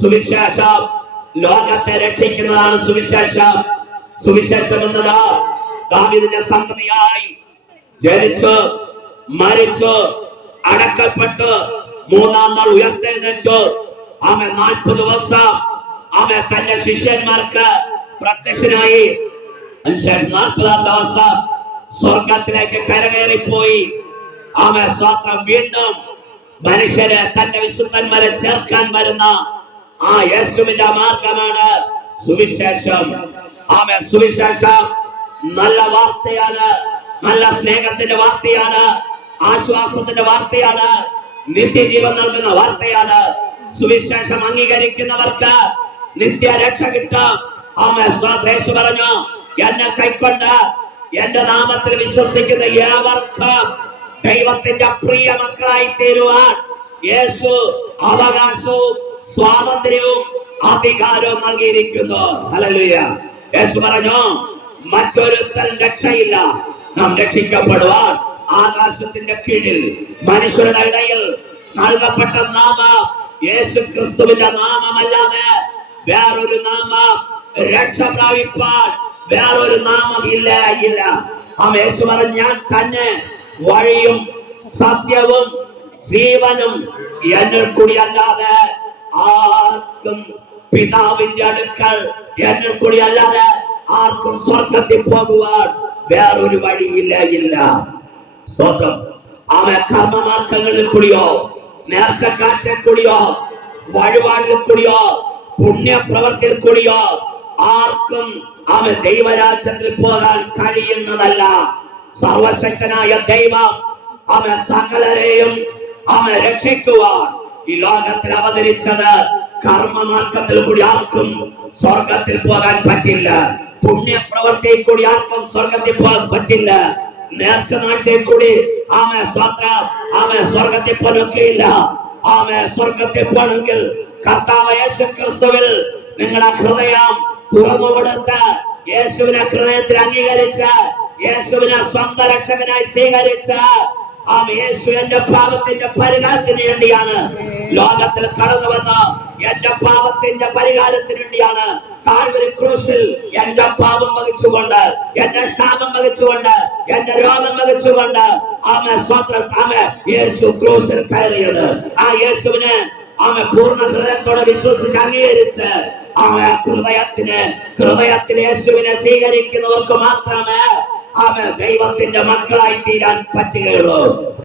സുവിശേഷം ലോകത്തെ രക്ഷിക്കുന്നതാണ് സുവിശേഷം. സുവിശേഷം എന്നത് ദാവീദിന്റെ സന്തതിയായി ജനിച്ചു, മരിച്ചു, അടക്കപ്പെട്ടു, മൂന്നാം നാൾ ഉയർത്തെഴുന്നേറ്റു. ആമേൻ 40 ദിവസം ആമേൻ തന്റെ ശിഷ്യന്മാർക്ക് പ്രത്യക്ഷനായി. 40-ാം ദിവസം സ്വർഗത്തിലേക്ക് കരകയറിപ്പോയി. ആമേൻ സ്തോത്രം. വീണ്ടും മനുഷ്യരെ തന്റെ വിശുദ്ധന്മാരെ ചേർക്കാൻ വരുന്ന ആ യേശുവിന്റെ മാർഗമാണ് സുവിശേഷം. ആമേൻ. സുവിശേഷം നല്ല വാർത്തയാണ്, നല്ല സ്നേഹത്തിന്റെ വാർത്തയാണ്, ആശ്വാസത്തിന്റെ വാർത്തയാണ്, നിത്യജീവൻ നൽകുന്ന വാർത്തയാണ്. സുവിശേഷം അംഗീകരിക്കുന്നവർക്ക് നിത്യരക്ഷ കിട്ടും. ആമേൻ. യേശു പറഞ്ഞു, എന്നെ കൈക്കൊണ്ട് എന്റെ നാമത്തിൽ വിശ്വസിക്കുന്ന ഏവർക്കും ദൈവത്തിന്റെ പ്രിയ മക്കളായി തീരുവാൻ യേശു അവകാശവും സ്വാതന്ത്ര്യവും അധികാരവും നൽകിയിരിക്കുന്നു. ഹല്ലേലൂയ. യേശു പറഞ്ഞു, മറ്റൊരുത്തൻ രക്ഷയില്ല. നാം രക്ഷിക്കപ്പെടുവാൻ ആകാശത്തിന്റെ കീഴിൽ മനുഷ്യരുടെ ഇടയിൽ നൽകപ്പെട്ട നാമം യേശു ക്രിസ്തുവിന്റെ നാമമല്ലാതെ വേറൊരു നാമം രക്ഷ പ്രാപിപ്പാൻ വേറൊരു നാമം ഇല്ല. യേശു പറഞ്ഞു, ഞാൻ തന്നെ വഴിയും സത്യവും ജീവനും എന്നിൽ കൂടി അല്ലാതെ ആർക്കും പിതാവിന്റെ അടുക്കൽ എന്നിൽ കൂടി അല്ലാതെ ആർക്കും സ്വർഗത്തിൽ പോകുവാൻ വേറൊരു വഴിയില്ല. സ്തോത്രം. ആമേൻ. കർമ്മമാർഗങ്ങളിൽ കൂടിയോ, നേർച്ചക്കാഴ്ചയിൽ കൂടിയോ, വഴിപാടിൽ കൂടിയോ, പുണ്യപ്രവർത്തിയിൽ കൂടിയോ ആർക്കും ആമേൻ ദൈവരാജ്യത്തിൽ പോകാൻ കഴിയുന്നതല്ല. സർവശക്തനായ ദൈവം ആമേൻ സകലരെയും ആമേൻ രക്ഷിക്കുവാൻ ഈ ലോകത്തിൽ അവതരിച്ചത്. കർമ്മമാർഗത്തിൽ കൂടി ആർക്കും സ്വർഗത്തിൽ പോകാൻ പറ്റില്ല. പുണ്യപ്രവർത്തിയിൽ കൂടി ആർക്കും സ്വർഗത്തിൽ പോകാൻ പറ്റില്ല. നേർച്ച നാഴ്ചയിൽ കൂടി ആമേൻ സ്തോത്രം ആമേൻ സ്വർഗത്തിൽ പോകാനില്ല. ആമേൻ. സ്വർഗത്തിൽ പോകണമെങ്കിൽ കർത്താവ് യേശു ക്രിസ്തുവിൽ നിങ്ങളുടെ ഹൃദയം തുറന്നുകൊടുത്ത് യേശുവിനെ ഹൃദയത്തിൽ അംഗീകരിച്ച യേശുവിനെ സ്വന്തം രക്ഷകനായി സ്വീകരിച്ച യേശു എന്റെ പാപത്തിന്റെ പരിഹാരത്തിന് വേണ്ടിയാണ് ലോകത്തിൽ കടന്നു വന്ന. എന്റെ പാപത്തിന്റെ പരിഹാരത്തിന് വേണ്ടിയാണ് കാൽവരി ക്രൂശിൽ എന്റെ പാപം വഹിച്ചുകൊണ്ട്, എന്റെ ശാപം വഹിച്ചുകൊണ്ട്, എന്റെ രോഗം വഹിച്ചുകൊണ്ട് ആമേൻ സ്തോത്രം ആമേൻ യേശു ക്രൂശിൽ കയറിയത്. ആ യേശുവിനെ ആമേൻ പൂർണ്ണ ഹൃദയത്തോടെ വിശ്വസിച്ച് അംഗീകരിച്ച് ഹൃദയത്തിൽ യേശുവിനെ സ്വീകരിക്കുന്നവർക്ക് മാത്രമേ ആമേൻ ദൈവത്തിന്റെ മക്കളായി തീരാൻ പറ്റുകയുള്ളൂ.